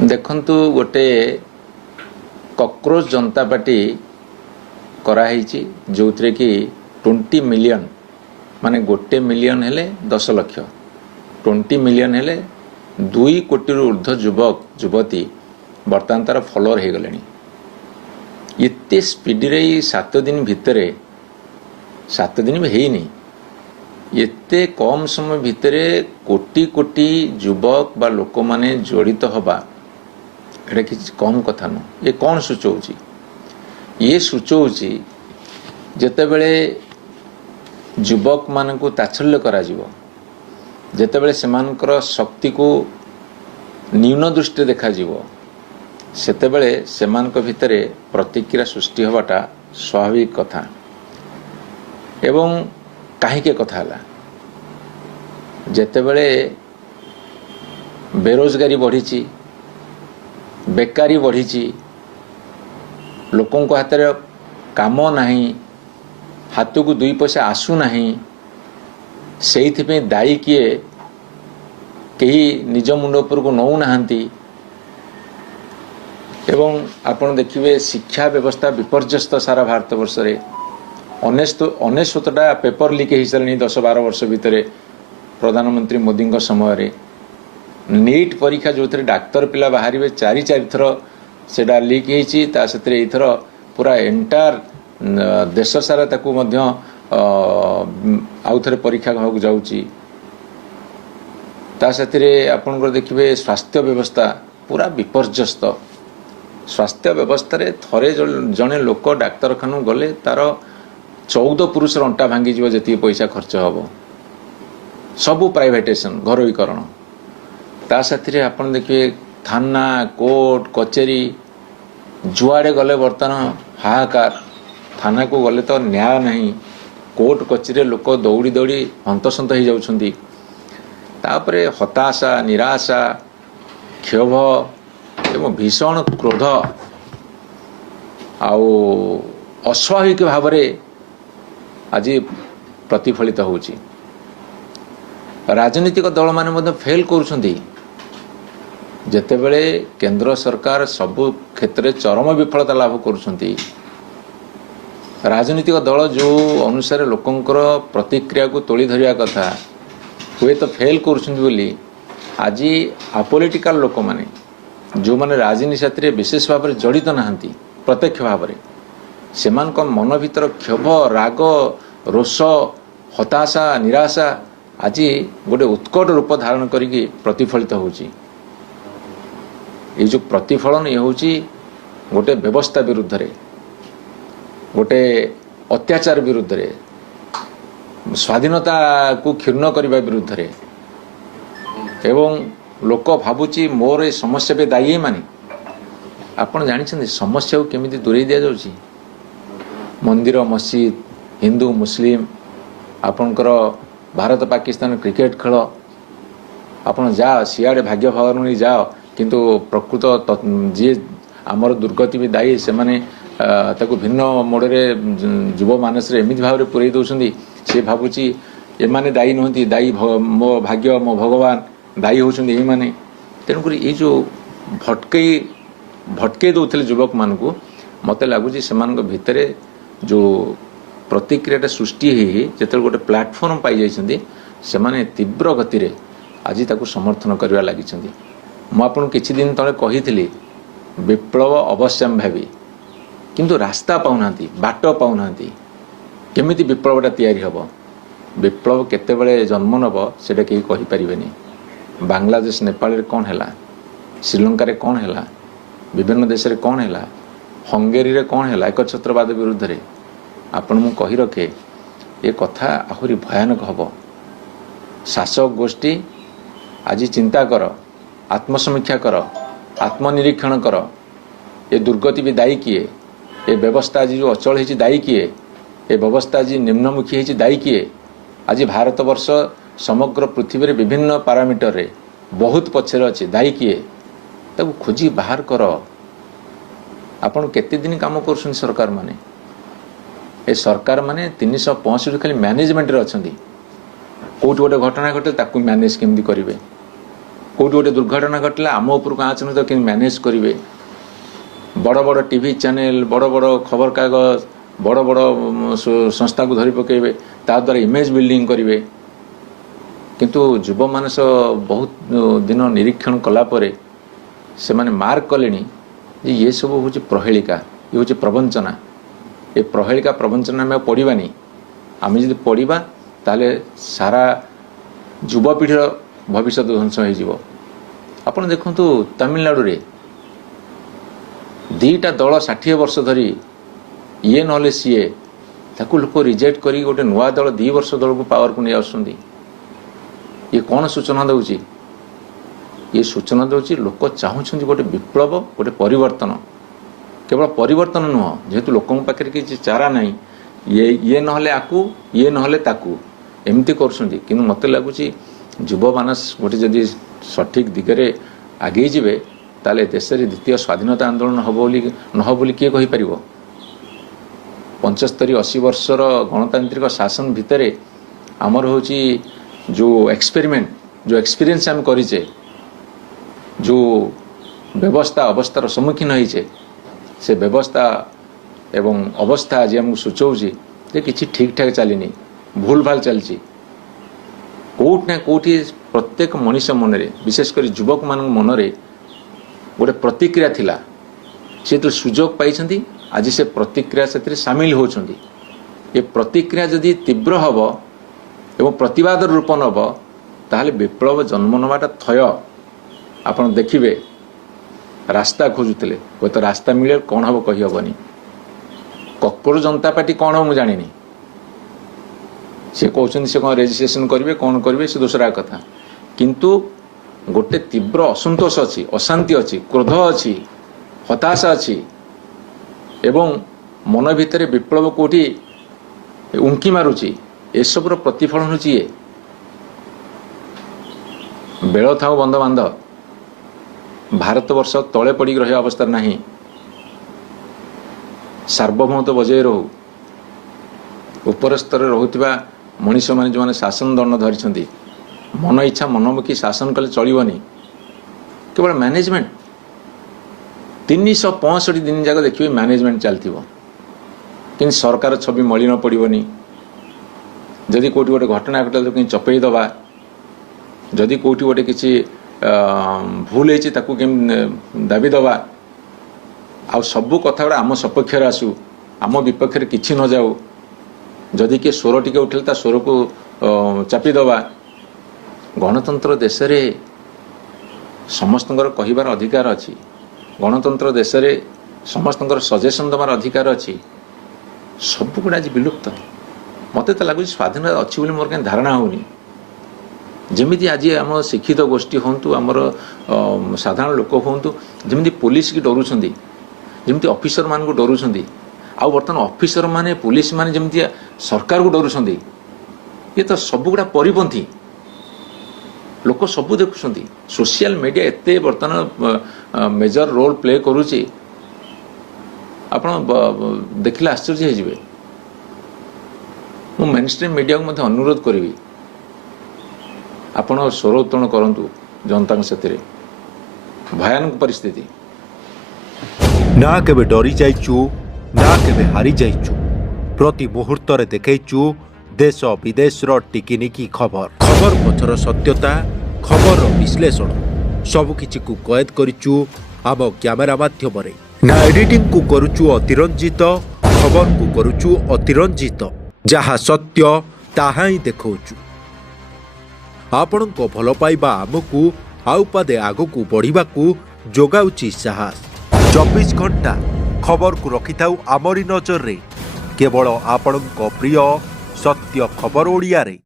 देखंतु गोटे कॉकरोच जनता पार्टी कराई जो थे कि 20 मिलियन माने गोटे मिलियन हेले 10 लाख 20 मिलियन हेले 2 कोटी ऊर्ध्व युवक युवती बर्तमान तार फॉलोअर हो गले एते स्पीड रे 7 दिन भितर 7 दिन भी है नहीं एते कम समय भितर कोटी कोटी युवक बा लोक माने जड़ित हवा एटा किसी कम कथा न ये कौन सूचौची ये सूचौची जेतेबेले युवक मानकु ताच्छल्य करा जीवो जेतेबेले सेमानकर शक्ति को न्यून दृष्टि देखा जीवो सेतेबेले सेमानक भितरे प्रतिक्रिया सृष्टि हवाटा स्वाभाविक कथा एवं काहीके कथा हला जेतेबेले बेरोजगारी बढ़ी बेकारी बढ़ी लोकों को हाथ में काम नहीं हाथ को 2 पैसा आसू नहीं से दायी किए कहीं निज मुंड उपर को नौ नहांती एवं आपण देखिए शिक्षा व्यवस्था विपर्यस्त सारा भारत वर्ष रे 19टा पेपर लीक हो सारे 10-12 वर्ष भितर प्रधानमंत्री मोदी समय रे नीट परीक्षा जो थे डाक्तर पिला बाहर 4 थर से लीक होती एथर पूरा एंटायर देश सारा ताकू मध्य आउ थे परीक्षा होगा जाऊँगी आपंकर देखिए स्वास्थ्य व्यवस्था पूरा विपर्यस्त स्वास्थ्य व्यवस्था रे थरे जड़े लोक डाक्तरखाना गले तार 14 पुरुष अंटा भांगी जी पैसा खर्च हम सबू प्राइवेटेशन घरोईकरण ता साथी आपन देखिए थाना कोर्ट कचेरी जुआड़े गले बर्तमान हाहाकार थाना को गले तो न्याय नहीं कोर्ट कचेरी लोक दौड़ी दौड़ी हंतसंत हो जाउछंती तापरे हताशा निराशा क्षोभ एवं भीषण क्रोध आउ अस्वाभाविक भाव आज प्रतिफलित होउची राजनीतिक दल माने फेल करुछंती जेतेबेले केंद्र सरकार सबु क्षेत्र चरम विफलता लाभ करुछंती राजनीतिक दल जो अनुसार लोकंकर प्रतिक्रिया को तोली धरिया कथा हुए तो फेल करुछंती बोली आज आपोलिटिकल लोक माने जो माने राजनीति साथी विशेष भाव में जड़ित नहांती प्रत्यक्ष भाव में सेमान मन भीतर क्षोभ राग रोष हताशा निराशा आज गोटे उत्कट रूप धारण करिकी प्रतिफलित होउची ये जो प्रतिफलन ये होउची गोटे व्यवस्था विरुद्ध रे गोटे अत्याचार विरुद्ध रे स्वाधीनता को क्षुण्ण करने विरुद्ध रे एवं लोक भावुची मोर ए समस्या पे दायी माने आपण जानिछन्ती समस्या को केमिति दूरे दिया जाउची मंदिर मस्जिद हिंदू मुस्लिम आपणकर भारत पाकिस्तान क्रिकेट खेल आपण जा सियाड़े भाग्य भवन जाओ किंतु प्रकृत जी आमर दुर्गति भी दायी से माने ताकू भिन्न मोड़े युव मानस एमती भाव में पूरे दौरान सी भावुची एमाने दायी नुहति दायी मो भाग्य मो भगवान दायी होउछन्ती एही माने तेणुक ये जो भटके दौले युवक मानू मत लगुच से भितर जो प्रतिक्रिया सृष्टि जो गोटे प्लाटफर्म पाई जाने तीव्र गति रे आज ताकू समर्थन करवा लगी मुझे किछि दिन तले कही विप्लव अवश्यम्भावी किंतु रास्ता पाऊना बाट पाऊना केमिति विप्लवटा तैयारी हम विप्लव केतेबेले जन्म नब सेटा केही कहि परिबेनी बांग्लादेश नेपाल कौन है श्रीलंका रे कौन है विभिन्न देश रे कौन है हंगेरी रे कौन है एकछत्रवाद विरुद्ध रे आपण मु कही रखे ये कथा आहुरी भयानक हम शासक गोष्ठी आज चिंता कर आत्मसमीक्षा कर आत्मनिरीक्षण कर ये दुर्गति भी दायी किए ये व्यवस्था आज जो अचल है दायी किए ये व्यवस्था आज निम्नमुखी है दायी किए आज भारत वर्ष समग्र पृथ्वी में विभिन्न पारामीटर रे बहुत पछरे अच्छे दायी किए ताकू खोजी बाहर कर आपण केते दिन काम कर सरकार माने ए सरकार माने 365 खाली मैनेजमेंट रे अछंती कोठी गोटे घटना घटे ताकू मैनेज केमती करिवे कोटी गोटे दुर्घटना घटला आम उपरको आँच न कि मैनेज करेंगे बड़ बड़ टीवी चैनल बड़ बड़ खबर कागज बड़ बड़ संस्था को धरी पकेबे ता द्वारा इमेज बिल्डिंग करेंगे किंतु युव मानस बहुत दिन निरीक्षण कलापर से माने मार्क कले ये सब हूँ प्रहेलिका ये हूँ प्रवंचना ये प्रहेलिका प्रवंचना आम पढ़ानी आम जब पढ़ा ताले सारा युवपीढ़ीर भविष्य ध्वंस हो आप देखु तमिलनाडु रे दीटा दल 60 वर्ष धरी ये नले सीए ताकू लोक रिजेक्ट करी गोटे नुआ दल 2 वर्ष दल को पावर को नहीं आसुंदी ये कौन सूचना दूची ये सूचना दूची लोक चाहूँ गोटे विप्लव गोटे परिवर्तन केवल परिवर्तन नुह जेहेतु लोकों पाखे किसी चारा नहीं ये नहले आकू ये नहले ताकू एमती करुँच कि मत लगुच युव मानस गोटे जदि सठिक दिगरे आगे जीवे ताले देश में द्वितीय स्वाधीनता आंदोलन हम बोली किए कहीपर 75-80 वर्षर गणतांत्रिक शासन भितर आमर हूँ जो एक्सपीरियंस आम करीचे जो व्यवस्था अवस्थार सम्मुखीन होइचे से व्यवस्था एवं अवस्था आज आमको सूचौची जे किसी ठीक ठाक चलनी भूल भाल चलती कोट ना कोटी प्रत्येक मनीष मनरे विशेषकर युवक मान मनरे गोटे प्रतिक्रिया थिला से तो सुजोग पाई आज से प्रतिक्रिया से सामिल होती ये प्रतिक्रिया जदि तीव्र हम एवं प्रतिवाद रूप नब ताहले विप्लव जन्म नवाटा थय आप देखिए रास्ता खोजुले हूँ तो रास्ता मिले कौन हम कही हेनी कक्रोच जनता पार्टी कौन हम जानी सी कहते से कौन रेजिस्ट्रेशन करेंगे कौन करेंगे से दूसरा कथा किंतु गोटे तीव्र असंतोष अच्छी अशांति अच्छी क्रोध अच्छी हताशा अच्छी एवं मन भितर विप्लव कोठी उंकी मारुची एसबूर प्रतिफलन होची ये बेल था बंद बांध भारत वर्ष तले पड़ रही अवस्था नहीं सार्वभौमत्व बजाय रहू उपर स्तर रोकवा मनीष मैंने जो मैंने शासन दंड धरी मन इच्छा मनमुखी शासन कले चलनी केवल मैनेजमेंट 365 दिन जाक देखिए मैनेजमेंट चलती कि सरकार छवि मलिन पड़ोनी जदि कौटी गोटे घटना घटे तो कहीं चपई दबा जदि कौटी गोटे किसी भूल होती दाबी दबा आ सबू कथा गुड़ा आम सपक्ष आसू आम विपक्ष किसी न जाऊ जदि किए स्वर टिके उठे ता स्वर को चापी दबा गणतंत्र देश रे समस्त कहबार अधिकार अच्छी गणतंत्र देश रे समस्त सजेसन दबार अधिकार अच्छी सब गुड़ा आज विलुप्त मत तो लगुच स्वाधीनता अच्छी बोली मोर कहीं धारणा होनी जमी आज आम शिक्षित गोष्ठी हूँ आमर साधारण लोक हूँ जमी पुलिस की डरुंच जमी ऑफिसर मान को डरुंच आउ बर्तमान ऑफिसर माने पुलिस माने जमी सरकार को डरुंच ये तो सब गुड़ा परिपंथी लोक सब देखुं सोशल मीडिया एते बर्तमान मेजर रोल प्ले करुच्ची आप देखिले आश्चर्य हो मु मेन स्ट्रीम मीडिया को अनुरोध करी आपण स्वर उत्तोलन करूँ जनता से भयानक परिस्थिति ना केबे डरी जाइचु ना केबे हारी जाइचु प्रति मुहूर्त रे देखैचु देश विदेश टिकिनिकी खबर खबर पछर सत्यता खबर विश्लेषण सबकिछि को कैद करिचु आम कैमेरा माध्यम रे ना एडिटिंग को करुचु अतिरंजित खबर को करुचु अतिरंजित जहा सत्य ताहा ही देखौचु आपणको भल पाइबा आमको आउ पादे आगकू बढ़िबाकू जोगाउची साहस 24 घंटा खबर को रखिथाउ आमरी नजर रे केवल आपणको प्रिय सत्य खबर ओडिया रे।